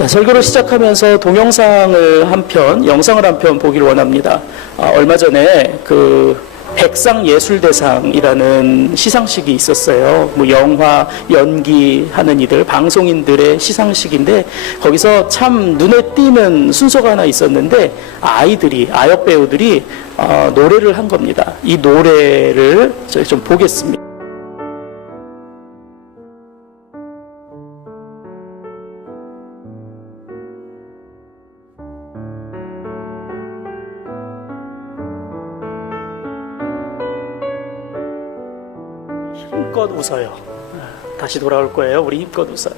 자, 설교를 시작하면서 동영상을 한 편, 영상을 한 편 보기를 원합니다. 얼마 전에 백상예술대상이라는 시상식이 있었어요. 뭐 영화, 연기하는 이들, 방송인들의 시상식인데 거기서 참 눈에 띄는 순서가 하나 있었는데 아역 배우들이 노래를 한 겁니다. 이 노래를 저희 좀 보겠습니다. 힘껏 웃어요. 다시 돌아올 거예요. 우리 힘껏 웃어요.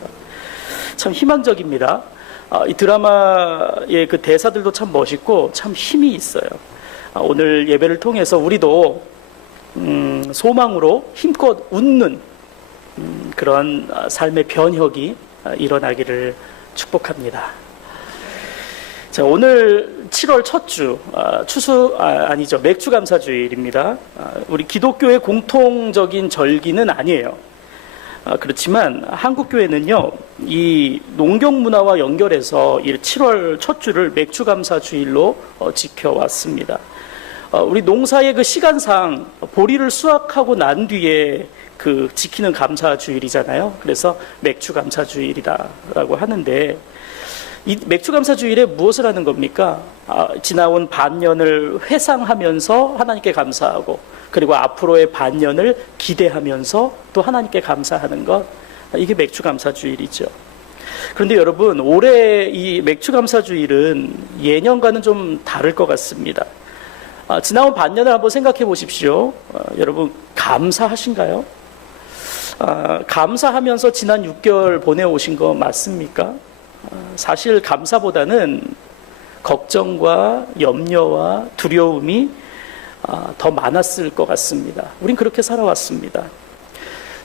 참 희망적입니다. 이 드라마의 그 대사들도 참 멋있고 참 힘이 있어요. 오늘 예배를 통해서 우리도 소망으로 힘껏 웃는 그런 삶의 변혁이 일어나기를 축복합니다. 자, 오늘 7월 첫 주, 맥주감사주일입니다. 우리 기독교의 공통적인 절기는 아니에요. 그렇지만 한국교회는요, 이 농경문화와 연결해서 이 7월 첫 주를 맥주감사주일로 지켜왔습니다. 우리 농사의 그 시간상 보리를 수확하고 난 뒤에 지키는 감사주일이잖아요. 그래서 맥주감사주일이라고 하는데, 이 맥주감사주일에 무엇을 하는 겁니까? 지나온 반년을 회상하면서 하나님께 감사하고, 그리고 앞으로의 반년을 기대하면서 또 하나님께 감사하는 것, 이게 맥주감사주일이죠. 그런데 여러분, 올해 이 맥주감사주일은 예년과는 좀 다를 것 같습니다. 지나온 반년을 한번 생각해 보십시오. 여러분, 감사하신가요? 감사하면서 지난 6개월 보내오신 거 맞습니까? 사실 감사보다는 걱정과 염려와 두려움이 더 많았을 것 같습니다. 우린 그렇게 살아왔습니다.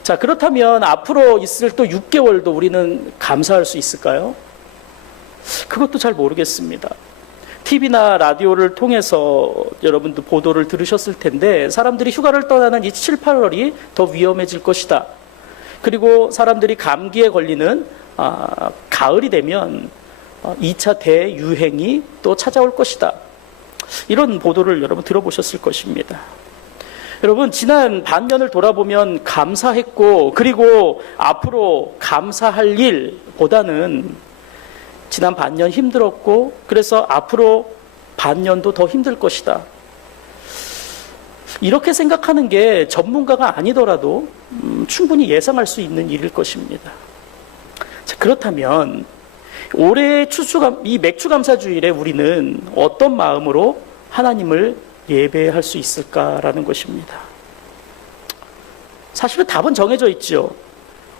자, 그렇다면 앞으로 있을 또 6개월도 우리는 감사할 수 있을까요? 그것도 잘 모르겠습니다. TV나 라디오를 통해서 여러분도 보도를 들으셨을 텐데 사람들이 휴가를 떠나는 이 7, 8월이 더 위험해질 것이다. 그리고 사람들이 감기에 걸리는 가을이 되면 2차 대유행이 또 찾아올 것이다. 이런 보도를 여러분 들어보셨을 것입니다. 여러분, 지난 반년을 돌아보면 감사했고, 그리고 앞으로 감사할 일보다는 지난 반년 힘들었고, 그래서 앞으로 반년도 더 힘들 것이다. 이렇게 생각하는 게 전문가가 아니더라도 충분히 예상할 수 있는 일일 것입니다. 자, 그렇다면 올해의 이 맥주감사주일에 우리는 어떤 마음으로 하나님을 예배할 수 있을까라는 것입니다. 사실은 답은 정해져 있죠.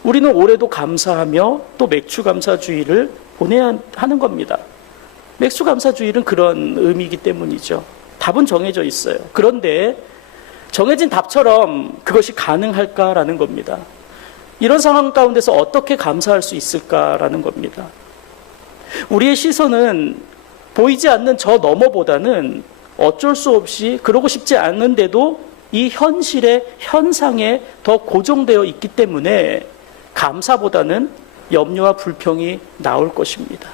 우리는 올해도 감사하며 또 맥주감사주일을 보내야 하는 겁니다. 맥주감사주일은 그런 의미이기 때문이죠. 답은 정해져 있어요. 그런데 정해진 답처럼 그것이 가능할까라는 겁니다. 이런 상황 가운데서 어떻게 감사할 수 있을까라는 겁니다. 우리의 시선은 보이지 않는 저 너머보다는 어쩔 수 없이 그러고 싶지 않은데도 이 현실의 현상에 더 고정되어 있기 때문에 감사보다는 염려와 불평이 나올 것입니다.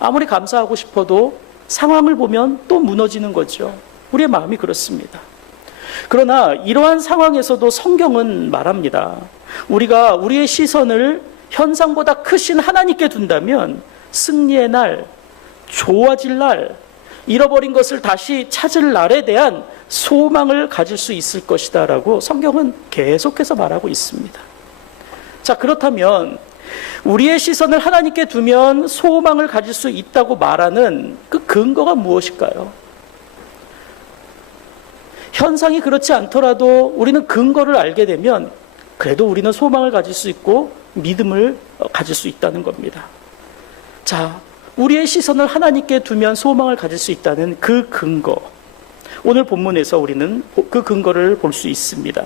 아무리 감사하고 싶어도 상황을 보면 또 무너지는 거죠. 우리의 마음이 그렇습니다. 그러나 이러한 상황에서도 성경은 말합니다. 우리가 우리의 시선을 현상보다 크신 하나님께 둔다면 승리의 날, 좋아질 날, 잃어버린 것을 다시 찾을 날에 대한 소망을 가질 수 있을 것이다 라고 성경은 계속해서 말하고 있습니다. 자, 그렇다면 우리의 시선을 하나님께 두면 소망을 가질 수 있다고 말하는 그 근거가 무엇일까요? 현상이 그렇지 않더라도 우리는 근거를 알게 되면 그래도 우리는 소망을 가질 수 있고 믿음을 가질 수 있다는 겁니다. 자, 우리의 시선을 하나님께 두면 소망을 가질 수 있다는 그 근거. 오늘 본문에서 우리는 그 근거를 볼 수 있습니다.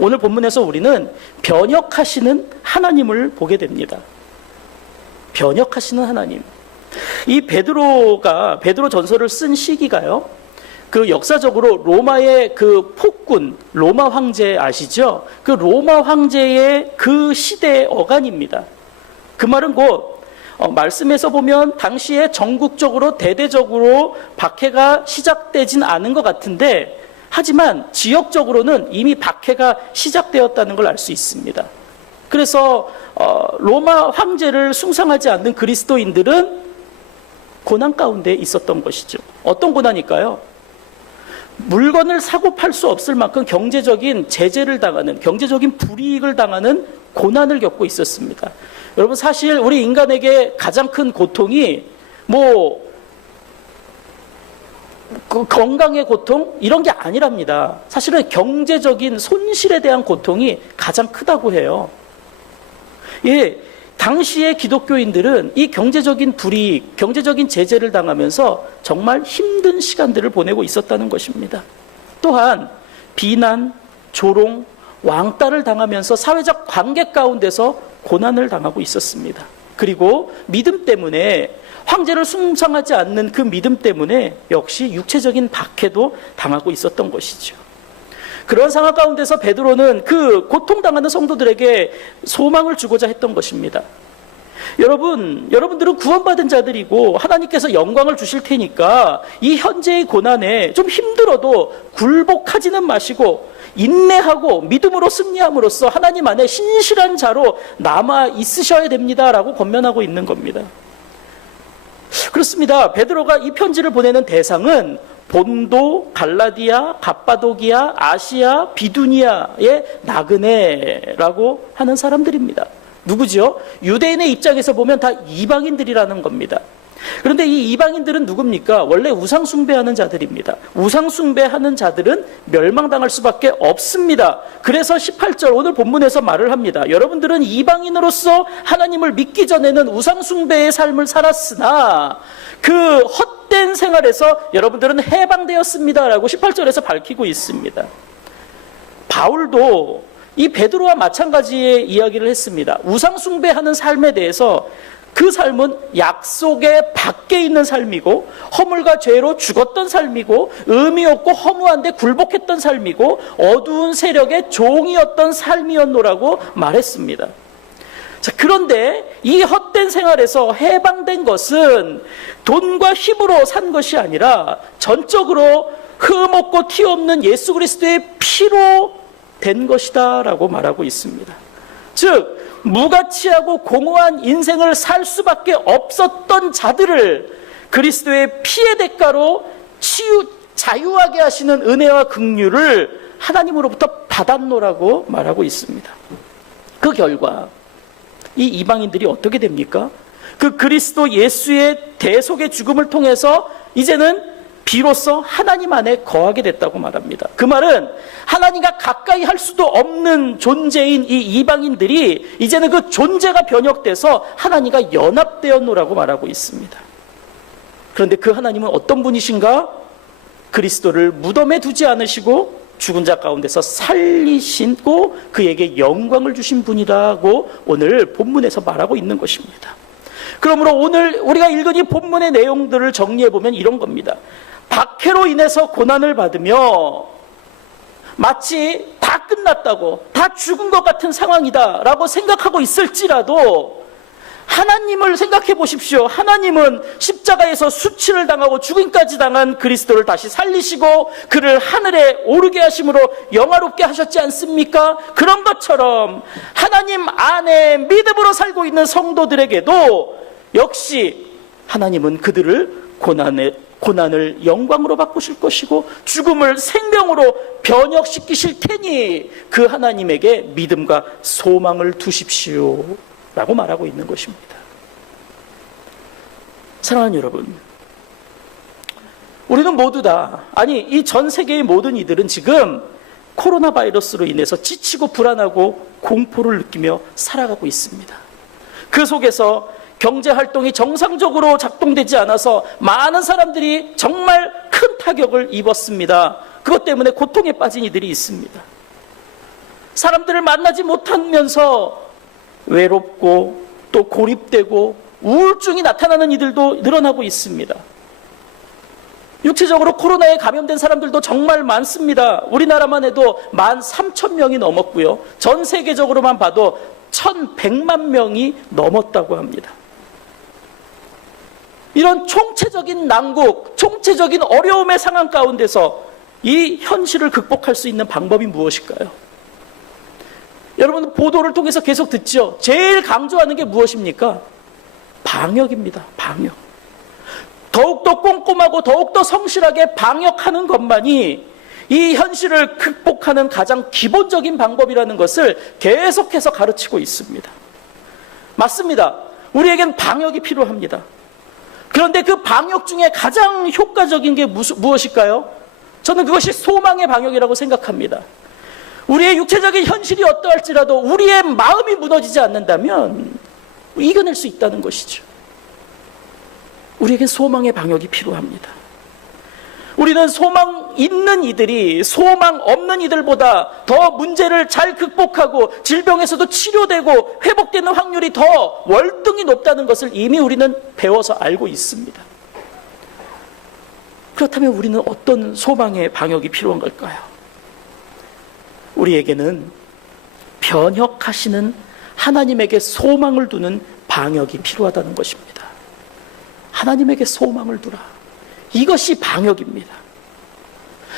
오늘 본문에서 우리는 변혁하시는 하나님을 보게 됩니다. 변혁하시는 하나님. 이 베드로 전서를 쓴 시기가요, 역사적으로 로마의 폭군, 로마 황제 아시죠? 로마 황제의 그 시대의 어간입니다. 그 말은 곧 말씀에서 보면 당시에 전국적으로 대대적으로 박해가 시작되진 않은 것 같은데, 하지만 지역적으로는 이미 박해가 시작되었다는 걸 알 수 있습니다. 그래서 로마 황제를 숭상하지 않는 그리스도인들은 고난 가운데 있었던 것이죠. 어떤 고난일까요? 물건을 사고 팔 수 없을 만큼 경제적인 제재를 당하는, 경제적인 불이익을 당하는 고난을 겪고 있었습니다. 여러분, 사실 우리 인간에게 가장 큰 고통이 그 건강의 고통 이런 게 아니랍니다. 사실은 경제적인 손실에 대한 고통이 가장 크다고 해요. 당시의 기독교인들은 이 경제적인 불이익, 경제적인 제재를 당하면서 정말 힘든 시간들을 보내고 있었다는 것입니다. 또한 비난, 조롱, 왕따를 당하면서 사회적 관계 가운데서 고난을 당하고 있었습니다. 그리고 믿음 때문에, 황제를 숭상하지 않는 그 믿음 때문에 역시 육체적인 박해도 당하고 있었던 것이죠. 그런 상황 가운데서 베드로는 그 고통당하는 성도들에게 소망을 주고자 했던 것입니다. 여러분들은 구원받은 자들이고 하나님께서 영광을 주실 테니까 이 현재의 고난에 좀 힘들어도 굴복하지는 마시고 인내하고 믿음으로 승리함으로써 하나님 안에 신실한 자로 남아 있으셔야 됩니다라고 권면하고 있는 겁니다. 그렇습니다. 베드로가 이 편지를 보내는 대상은 본도, 갈라디아, 갑바도기아, 아시아, 비두니아의 나그네라고 하는 사람들입니다. 누구죠? 유대인의 입장에서 보면 다 이방인들이라는 겁니다. 그런데 이 이방인들은 누굽니까? 원래 우상 숭배하는 자들입니다. 우상 숭배하는 자들은 멸망당할 수밖에 없습니다. 그래서 18절 오늘 본문에서 말을 합니다. 여러분들은 이방인으로서 하나님을 믿기 전에는 우상 숭배의 삶을 살았으나 그 헛된 생활에서 여러분들은 해방되었습니다라고 18절에서 밝히고 있습니다. 바울도 이 베드로와 마찬가지의 이야기를 했습니다. 우상 숭배하는 삶에 대해서 그 삶은 약속의 밖에 있는 삶이고 허물과 죄로 죽었던 삶이고 의미 없고 허무한데 굴복했던 삶이고 어두운 세력의 종이었던 삶이었노라고 말했습니다. 자, 그런데 이 헛된 생활에서 해방된 것은 돈과 힘으로 산 것이 아니라 전적으로 흠없고 티 없는 예수 그리스도의 피로 된 것이다 라고 말하고 있습니다. 즉 무가치하고 공허한 인생을 살 수밖에 없었던 자들을 그리스도의 피의 대가로 자유하게 하시는 은혜와 긍휼을 하나님으로부터 받았노라고 말하고 있습니다. 그 결과 이 이방인들이 어떻게 됩니까? 그 그리스도 예수의 대속의 죽음을 통해서 이제는 비로소 하나님 안에 거하게 됐다고 말합니다. 그 말은 하나님과 가까이 할 수도 없는 존재인 이 이방인들이 이제는 그 존재가 변혁돼서 하나님과 연합되었노라고 말하고 있습니다. 그런데 그 하나님은 어떤 분이신가? 그리스도를 무덤에 두지 않으시고 죽은 자 가운데서 살리시고 그에게 영광을 주신 분이라고 오늘 본문에서 말하고 있는 것입니다. 그러므로 오늘 우리가 읽은 이 본문의 내용들을 정리해보면 이런 겁니다. 박해로 인해서 고난을 받으며 마치 다 끝났다고, 다 죽은 것 같은 상황이다라고 생각하고 있을지라도 하나님을 생각해 보십시오. 하나님은 십자가에서 수치를 당하고 죽음까지 당한 그리스도를 다시 살리시고 그를 하늘에 오르게 하심으로 영화롭게 하셨지 않습니까? 그런 것처럼 하나님 안에 믿음으로 살고 있는 성도들에게도 역시 하나님은 그들을 고난을 영광으로 바꾸실 것이고 죽음을 생명으로 변혁시키실 테니 그 하나님에게 믿음과 소망을 두십시오 라고 말하고 있는 것입니다. 사랑하는 여러분, 우리는 모두 다, 아니 이 전 세계의 모든 이들은 지금 코로나 바이러스로 인해서 지치고 불안하고 공포를 느끼며 살아가고 있습니다. 그 속에서 경제활동이 정상적으로 작동되지 않아서 많은 사람들이 정말 큰 타격을 입었습니다. 그것 때문에 고통에 빠진 이들이 있습니다. 사람들을 만나지 못하면서 외롭고 또 고립되고 우울증이 나타나는 이들도 늘어나고 있습니다. 육체적으로 코로나에 감염된 사람들도 정말 많습니다. 우리나라만 해도 13,000명이 넘었고요. 전 세계적으로만 봐도 1,100만 명이 넘었다고 합니다. 이런 총체적인 난국, 총체적인 어려움의 상황 가운데서 이 현실을 극복할 수 있는 방법이 무엇일까요? 여러분, 보도를 통해서 계속 듣죠. 제일 강조하는 게 무엇입니까? 방역입니다. 방역. 더욱더 꼼꼼하고 더욱더 성실하게 방역하는 것만이 이 현실을 극복하는 가장 기본적인 방법이라는 것을 계속해서 가르치고 있습니다. 맞습니다. 우리에겐 방역이 필요합니다. 그런데 그 방역 중에 가장 효과적인 게 무엇일까요? 저는 그것이 소망의 방역이라고 생각합니다. 우리의 육체적인 현실이 어떠할지라도 우리의 마음이 무너지지 않는다면 이겨낼 수 있다는 것이죠. 우리에게 소망의 방역이 필요합니다. 우리는 소망 있는 이들이 소망 없는 이들보다 더 문제를 잘 극복하고 질병에서도 치료되고 회복되는 확률이 더 월등히 높다는 것을 이미 우리는 배워서 알고 있습니다. 그렇다면 우리는 어떤 소망의 방역이 필요한 걸까요? 우리에게는 변혁하시는 하나님에게 소망을 두는 방역이 필요하다는 것입니다. 하나님에게 소망을 두라. 이것이 방역입니다.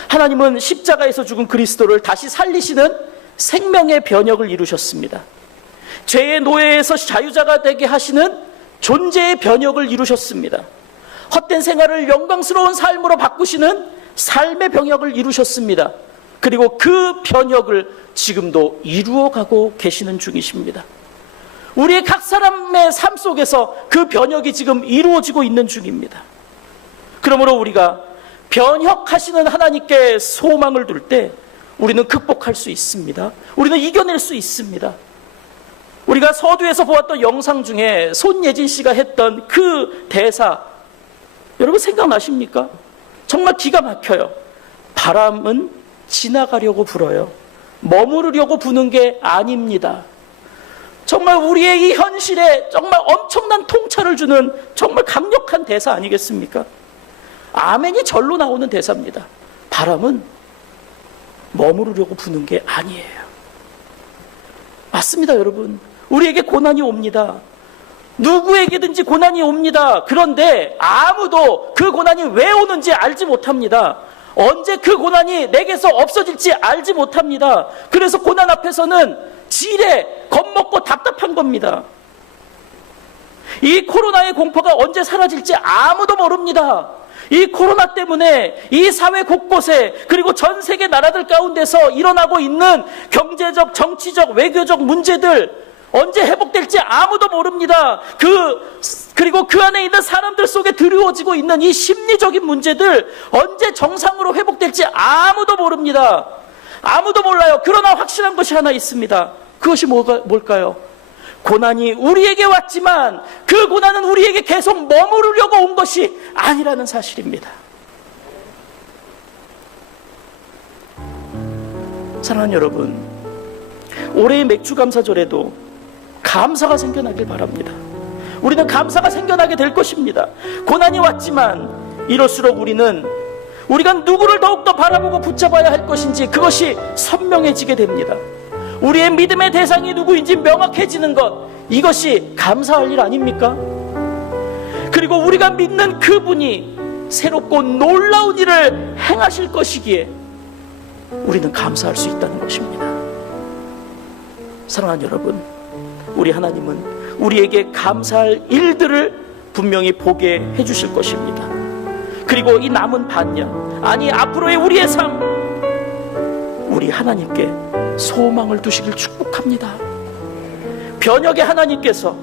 하나님은 십자가에서 죽은 그리스도를 다시 살리시는 생명의 변혁을 이루셨습니다. 죄의 노예에서 자유자가 되게 하시는 존재의 변혁을 이루셨습니다. 헛된 생활을 영광스러운 삶으로 바꾸시는 삶의 변혁을 이루셨습니다. 그리고 그 변혁을 지금도 이루어가고 계시는 중이십니다. 우리의 각 사람의 삶 속에서 그 변혁이 지금 이루어지고 있는 중입니다. 그러므로 우리가 변혁하시는 하나님께 소망을 둘 때 우리는 극복할 수 있습니다. 우리는 이겨낼 수 있습니다. 우리가 서두에서 보았던 영상 중에 손예진 씨가 했던 그 대사, 여러분 생각나십니까? 정말 기가 막혀요. 바람은 지나가려고 불어요. 머무르려고 부는 게 아닙니다. 정말 우리의 이 현실에 정말 엄청난 통찰을 주는 정말 강력한 대사 아니겠습니까? 아멘이 절로 나오는 대사입니다. 바람은 머무르려고 부는 게 아니에요. 맞습니다, 여러분. 우리에게 고난이 옵니다. 누구에게든지 고난이 옵니다. 그런데 아무도 그 고난이 왜 오는지 알지 못합니다. 언제 그 고난이 내게서 없어질지 알지 못합니다. 그래서 고난 앞에서는 지레 겁먹고 답답한 겁니다. 이 코로나의 공포가 언제 사라질지 아무도 모릅니다. 이 코로나 때문에 이 사회 곳곳에 그리고 전 세계 나라들 가운데서 일어나고 있는 경제적, 정치적, 외교적 문제들 언제 회복될지 아무도 모릅니다. 그리고 그 안에 있는 사람들 속에 드리워지고 있는 이 심리적인 문제들 언제 정상으로 회복될지 아무도 모릅니다. 아무도 몰라요. 그러나 확실한 것이 하나 있습니다. 그것이 뭘까요? 고난이 우리에게 왔지만 그 고난은 우리에게 계속 머무르려고 온 것이 아니라는 사실입니다. 사랑하는 여러분, 올해의 맥주감사절에도 감사가 생겨나길 바랍니다. 우리는 감사가 생겨나게 될 것입니다. 고난이 왔지만 이럴수록 우리가 누구를 더욱더 바라보고 붙잡아야 할 것인지 그것이 선명해지게 됩니다. 우리의 믿음의 대상이 누구인지 명확해지는 것, 이것이 감사할 일 아닙니까? 그리고 우리가 믿는 그분이 새롭고 놀라운 일을 행하실 것이기에 우리는 감사할 수 있다는 것입니다. 사랑하는 여러분, 우리 하나님은 우리에게 감사할 일들을 분명히 보게 해주실 것입니다. 그리고 이 남은 반년, 아니 앞으로의 우리의 삶, 우리 하나님께 소망을 두시길 축복합니다. 변혁의 하나님께서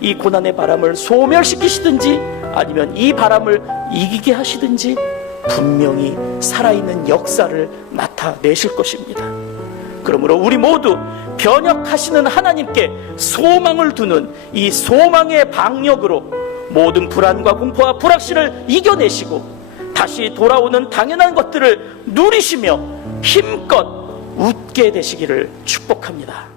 이 고난의 바람을 소멸시키시든지 아니면 이 바람을 이기게 하시든지 분명히 살아있는 역사를 나타내실 것입니다. 그러므로 우리 모두 변혁하시는 하나님께 소망을 두는 이 소망의 방역으로 모든 불안과 공포와 불확실을 이겨내시고 다시 돌아오는 당연한 것들을 누리시며 힘껏 웃게 되시기를 축복합니다.